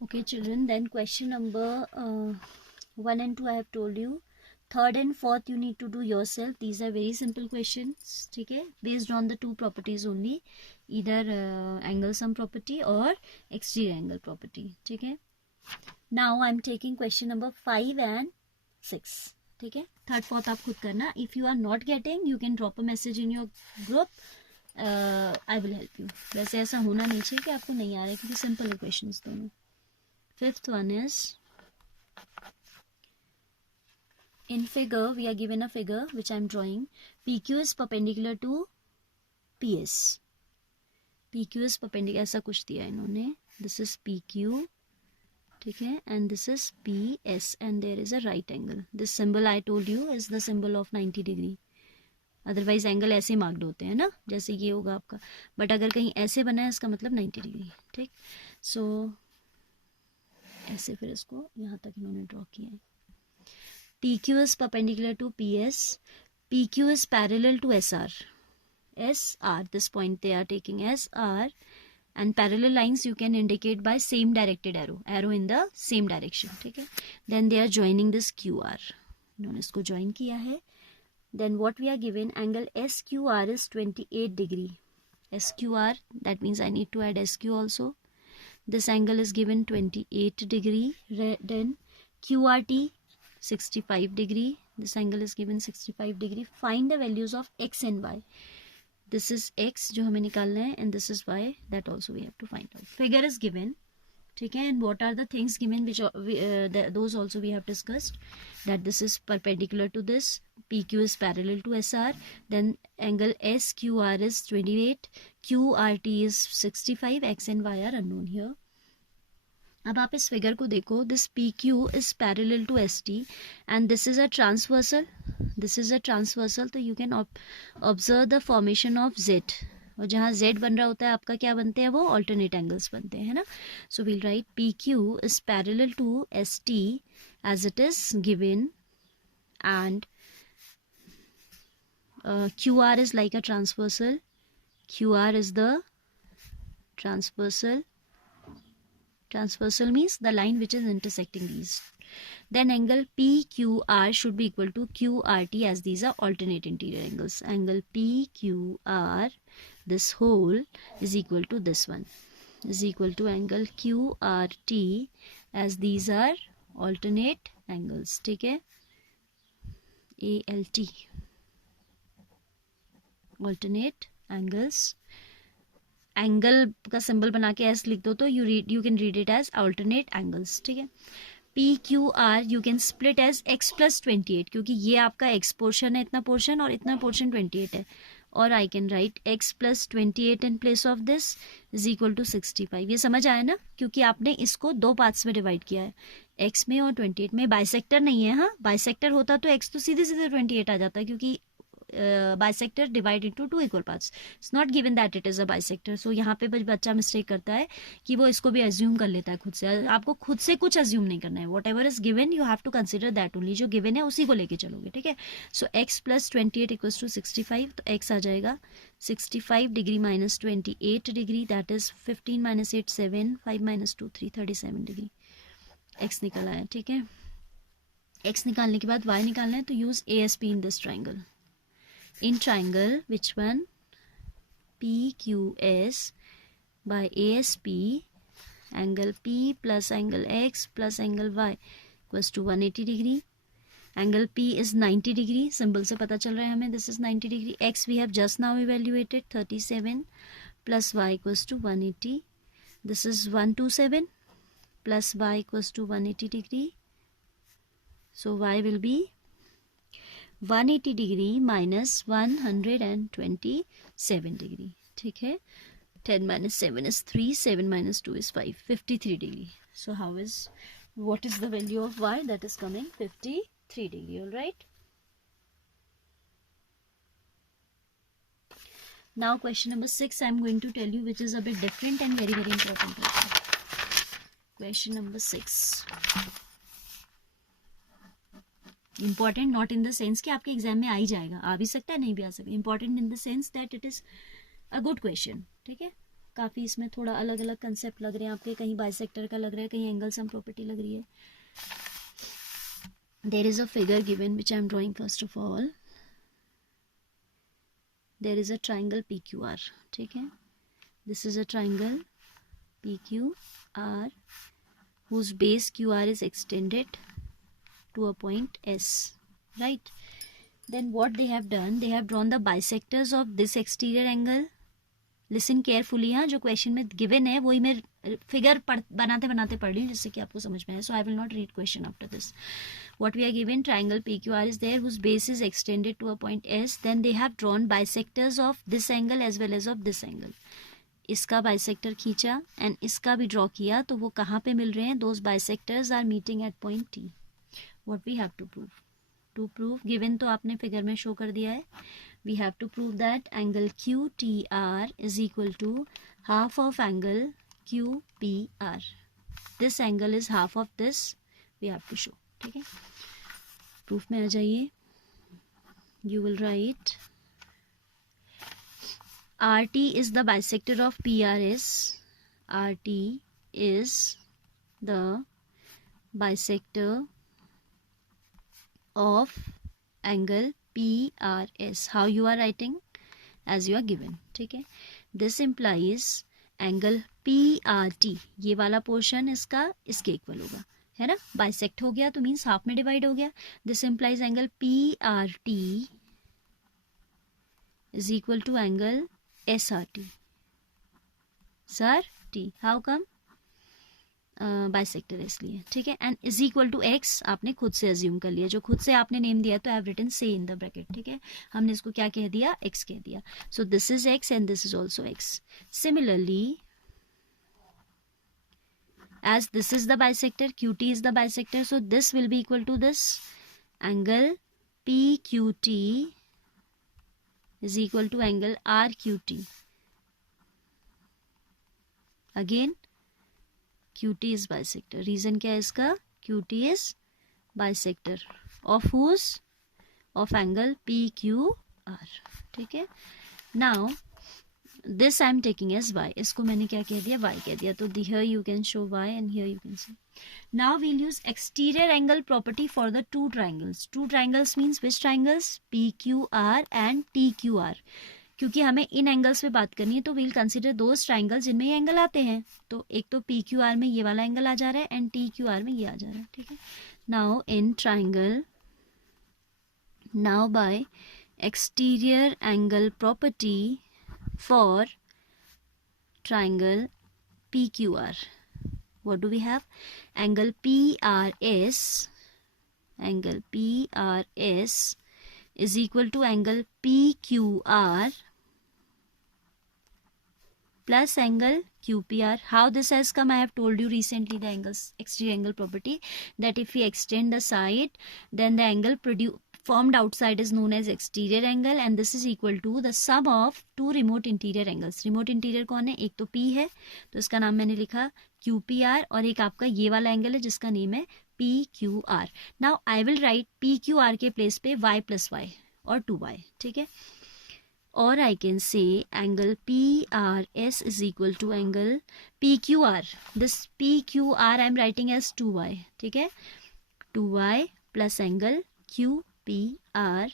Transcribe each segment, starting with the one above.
Okay, children, then question number 1 and 2 I have told you. Third and fourth you need to do yourself. These are very simple questions, okay, based on the two properties only, either angle sum property or exterior angle property, okay. Now I am taking question number 5 and 6, okay. Third fourth आप खुद करना. If you are not getting, you can drop a message in your group. I will help you. वैसे ऐसा होना नहीं चाहिए कि आपको नहीं आ रहा है, क्योंकि सिंपल है क्वेश्चंस दोनों. Fifth one is, in figure we are given a figure which I am drawing. PQ is perpendicular to PS. PQ is perpendicular, ऐसा कुछ दिया इन्होंने. This is PQ, ठीक है, and this is PS, and there is a right angle. This symbol I told you is the symbol of 90 degree. Otherwise angle ऐसे marked होते हैं ना, जैसे ये होगा आपका, बट अगर कहीं ऐसे बना है इसका मतलब 90 डिग्री, ठीक. सो ऐसे फिर इसको यहाँ तक इन्होंने ड्रॉ किया है. PQ is perpendicular to PS. PQ is parallel to SR. SR, this point they are taking as R, and parallel lines you can indicate by same directed arrow in the same direction, ठीक है. Then they are joining this QR. इन्होंने इसको join किया है. Then what we are given, angle SQR is 28 degree. SQR, that means I need to add SQ also. This angle is given 28 degree. Then QRT 65 degree. This angle is given 65 degree. Find the values of X and Y. This is X जो हमें निकालना है, and this is Y, that also we have to find out. Figure is given, ठीक है, and what are the things given which those also we have discussed, that this is perpendicular to this, PQ is parallel to SR, then angle SQR is 28, QRT is 65, X and Y are unknown here. अब आप इस figure को देखो. This PQ is parallel to ST and this is a transversal. This is a transversal, तो you can observe the formation of Z. और जहाँ Z बन रहा होता है आपका क्या बनते हैं, वो alternate angles बनते हैं ना. So we'll write PQ is parallel to ST as it is given, and QR is like a transversal. QR is the transversal. Transversal means the line which is intersecting these. Then angle PQR should be equal to QRT, as these are alternate interior angles. Angle PQR, this whole, is equal to this one, is equal to angle QRT, as these are alternate angles, ठीक है. ALT, alternate angles. Angle का symbol बना के S लिख दो तो you can read it as alternate angles, ठीक है. PQR you can split as X + 28, क्योंकि ये आपका X पोर्शन है, इतना पोर्शन, और इतना पोर्शन 28 है, और I can write X + 28 in place of this is equal to 65. ये समझ आया ना, क्योंकि आपने इसको दो पार्ट्स में डिवाइड किया है, X में और 28 में. बाइसेक्टर नहीं है, हाँ, बाइसेक्टर होता तो X तो सीधे सीधे 28 आ जाता, क्योंकि bisector divide into two equal parts. It's not given that it is a bisector. So यहाँ पे बच्चा मिस्टेक करता है कि वो इसको भी assume कर लेता है खुद से. आपको खुद से कुछ assume नहीं करना है. Whatever is given you have to consider that only. जो given है उसी को लेके चलोगे, ठीक है. So X + 28 equals to 65. तो X आ जाएगा 65 degree minus 28 degree, that is 15 minus 8 7, 5 minus 2 3, 37 degree. X निकल आया, ठीक है. X निकालने के बाद Y निकालना है, तो use ASP in this triangle. In triangle, which one? PQS by ASP, angle P plus angle X plus angle Y equals to 180 degree. Angle P is 90 degree. Symbol से पता चल रहा है हमें, this is 90 degree. X we have just now evaluated, 37 plus Y equals to 180. This is 127 plus Y equals to 180 degree. So Y will be 180 degree minus 127 degree, ठीक है. 10 minus 7 is 3, 7 minus 2 is 5, 53 degree. So what is the value of Y? That is coming 53 degree, all right. Now question number 6 I am going to tell you, which is a bit different and very very important question. Question number 6. Important not in the sense कि आपके exam में आ ही जाएगा, आ भी सकता है, नहीं भी आ सकता. Important in the sense that it is a good question, ठीक है. काफ़ी इसमें थोड़ा अलग अलग कंसेप्ट लग रहे हैं आपके, कहीं बाइसेक्टर का लग रहा है, कहीं एंगल सम प्रॉपर्टी लग रही है. There is a figure given which I am drawing. First of all there is a triangle PQR. ठीक है, this is a triangle PQR whose base QR is extended to a point S, right? Then what they have done, they have drawn the bisectors of this exterior angle. Listen carefully. हाँ, जो question में given है वही मैं figure बनाते बनाते पढ़ रही हूँ जिससे कि आपको समझ में आए. So I will not read question after this. What we are given, triangle PQR is there whose base is extended to a point S. Then they have drawn bisectors of this angle as well as of this angle. इसका bisector खींचा and इसका भी draw किया, तो वो कहाँ पे मिल रहे हैं? Those bisectors are meeting at point T. What we have to prove? To prove, given तो आपने फिगर में शो कर दिया है, we have to prove that angle QTR is equal to half of angle QPR. This angle is half of this, we have to show. ठीक है, proof में आ जाइए. You will write RT is the bisector of PRS. RT is the bisector of angle PRS. How you are writing? As you are given. ठीक है, this implies angle PRT, ये वाला portion इसका इसके इक्वल होगा, है ना. बाइसेक्ट हो गया तो मीन्स हाफ में डिवाइड हो गया. This implies angle PRT is equal to angle SRT. Sir T, how come? Bisector इसलिए. ठीक है, and is equal to x आपने खुद से अज्यूम कर लिया, जो खुद से आपने नेम दिया तो आई हैव रिटन से इन द ब्रैकेट. ठीक है, हमने इसको क्या कह दिया? एक्स कह दिया. So this is x and this is also x. Similarly as this is the bisector, QT is the bisector, so this will be equal to this. Angle PQT is equal to angle RQT. Again QT is bisector. Reason क्या है इसका? QT is bisector of whose? Of angle PQR. ठीक है, now this I am taking as y. इसको मैंने क्या कह दिया? y कह दिया. तो here you can show y and here you can see. Now we'll use exterior angle property for the two triangles. Two triangles means which triangles? PQR and TQR. क्योंकि हमें इन एंगल्स पे बात करनी है तो we'll consider those triangles जिनमें ये angle आते हैं. तो एक तो PQR में ये वाला एंगल आ जा रहा है एंड TQR में ये आ जा रहा है. ठीक है, now in triangle, now by exterior angle property for triangle PQR, what do we have? Angle PRS, angle PRS is equal to angle PQR plus angle QPR. How this has come? I have told you recently the angles, exterior angle property, that if we extend the side, then the angle formed outside is known as exterior angle and this is equal to the sum of two remote interior angles. Remote interior कौन है? एक तो P है तो इसका नाम मैंने लिखा QPR और एक आपका ये वाला एंगल है जिसका नेम है PQR. Now I will write PQR के प्लेस पे y plus y और 2y. ठीक है, और I can say angle PRS is equal to angle PQR. This PQR I am writing as 2y. ठीक है, 2y plus angle QPR,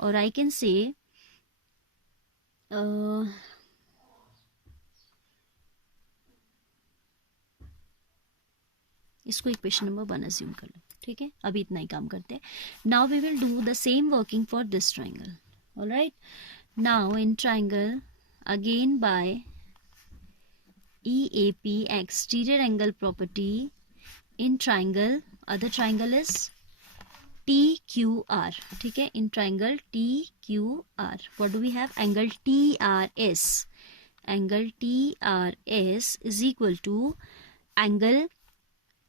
और I can say इसको इक्वेशन नंबर 1 अज्यूम कर लो. ठीक है, अभी इतना ही काम करते हैं. Now we will do the same working for this triangle. Alright, now in triangle again by EAP, exterior angle property, in triangle, other triangle is TQR. ठीक है, in triangle TQR, what do we have? Angle TRS. Angle TRS is equal to angle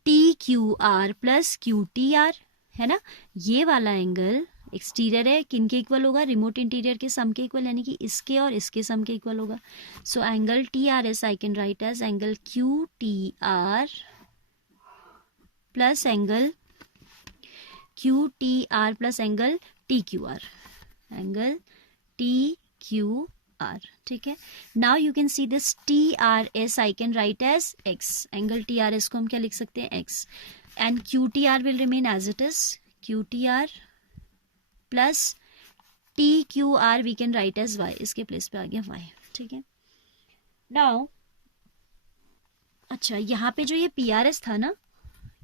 TQR plus QTR, है ना. ये वाला angle exterior है, किन के equal होगा? रिमोट इंटीरियर के सम के इक्वल, यानी कि इसके और इसके सम के इक्वल होगा. So angle TRS I can write as angle QTR plus angle QTR plus angle TQR. Angle TQR R. ठीक है. Now you can see this T R S I can write as x. Angle T R S को हम क्या लिख सकते हैं, x. And Q T R will remain as it is, Q T R plus T Q R we can write as y. इसके place पे आ गया Y. ठीक है. नाउ अच्छा, यहाँ पे जो ये पी आर एस था ना,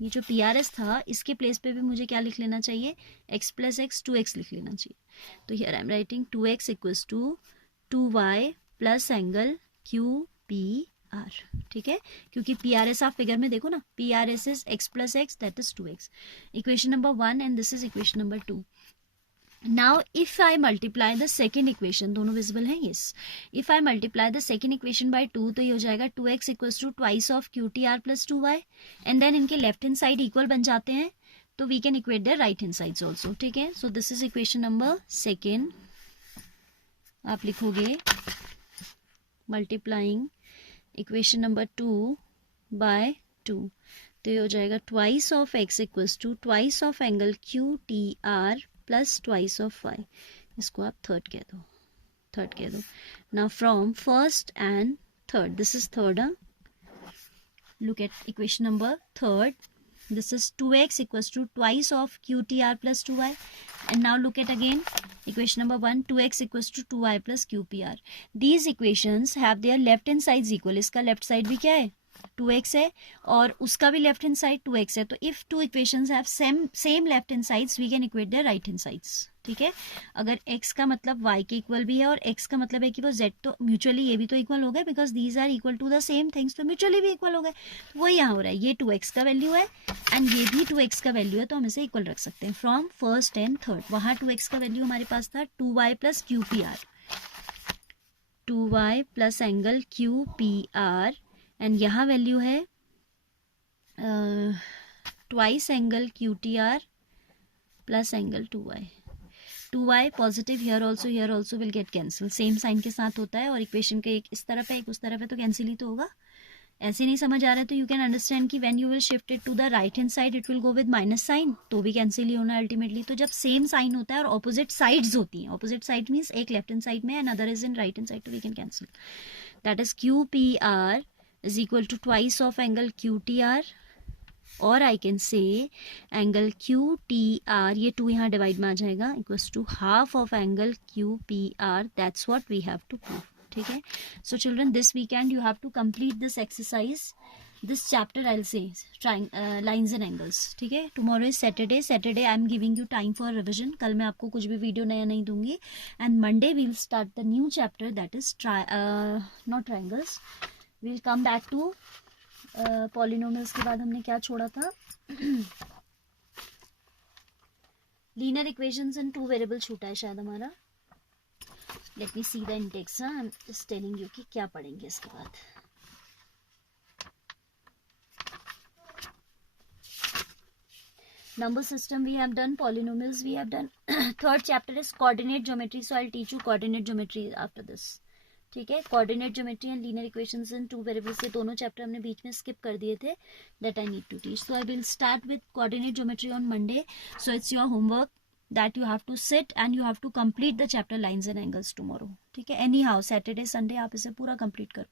ये जो पी आर एस था, इसके प्लेस पे भी मुझे क्या लिख लेना चाहिए, एक्स प्लस एक्स, 2x लिख लेना चाहिए. तो here I am writing 2x equals to 2y plus angle Q P R. ठीक है. क्योंकि पी आर एस आप फिगर में देखो ना, P R S is x plus x, that is 2x. Equation number 1 and this is equation number 2. Now if I multiply the second equation, दोनों visible हैं, yes. If I multiply the second equation by 2, तो ये हो जाएगा 2x equals to twice of qtr plus 2y, and then इनके left hand side equal बन जाते हैं, तो we can equate their right hand sides also. ठीक है. So this is equation number second. आप लिखोगे multiplying equation number 2 by 2, तो ये हो जाएगा twice of x equals to twice of angle qtr plus twice of y. इसको आप थर्ड कह दो. Now from first and third, this is third. Look at equation number third. This is 2x equals to twice of qtr plus 2y. And now look at again equation number 1, 2x equals to 2y plus qpr. These equations have their left hand sides equal. इसका left side भी क्या है, 2x है, और उसका भी left hand side 2x है. तो if two equations have same left hand sides, we can equate their right hand sides. ठीक है. अगर x का मतलब y के इक्वल भी है और x का मतलब है कि वो z, तो म्यूचुअली ये भी तो इक्वल हो गए, because these are equal to the same things, तो म्यूचुअली भी इक्वल हो गए. तो वही यहाँ हो रहा है, ये 2x का वैल्यू है एंड ये भी 2x का वैल्यू है, तो हम इसे इक्वल रख सकते हैं फ्रॉम फर्स्ट एंड थर्ड. वहाँ 2x का वैल्यू हमारे पास था 2y plus Q P R, 2y plus angle Q P R, and यहाँ वैल्यू है twice angle Q T R plus angle 2y. 2y positive here also will get cancel, same sign के साथ होता है, और इक्वेशन के एक इस तरफ है एक उस तरफ है, तो कैंसिल ही तो होगा. ऐसे नहीं समझ आ रहा है तो यू कैन अंडरस्टैंड कि when you will shift it to the right hand side it will go with minus sign, तो भी कैंसिल ही होना अल्टीमेटली. तो जब सेम साइन होता है और ऑपोजिट साइड्स होती हैं, ऑपोजिट साइड मीन्स एक लेफ्ट हैंड साइड में and other is in right hand side, तो we can cancel. That is Q P R is equal to twice of angle QTR, or I can say angle QTR, ये 2 यहाँ divide में आ जाएगा, equals to half of angle QPR. That's what we have to prove. ठीक है. So children, this weekend you have to complete this exercise, this chapter I'll say, lines and angles. ठीक है. Tomorrow is Saturday. Saturday I am giving you time for revision. कल मैं आपको कुछ भी video नया नहीं दूंगी. And Monday we will start the new chapter, that is not triangles. We'll come back to polynomials के बाद हमने क्या छोड़ा था, लीनियर इक्वेशंस एंड 2 वेरिएबल छूटा है शायद हमारा. Let me see the index. I am just telling you कि क्या पढ़ेंगे इसके बाद. Number system we have done, polynomials we have done. Third chapter is coordinate geometry, so I will teach you coordinate geometry after this. ठीक है. Coordinate geometry and linear equations in 2 variables, ये दोनों chapter हमने बीच में skip कर दिए थे, that I need to teach. So I will start with coordinate geometry on Monday. So it's your homework that you have to sit and you have to complete the chapter lines and angles tomorrow. ठीक है. Any how Saturday Sunday आप इसे पूरा complete करो.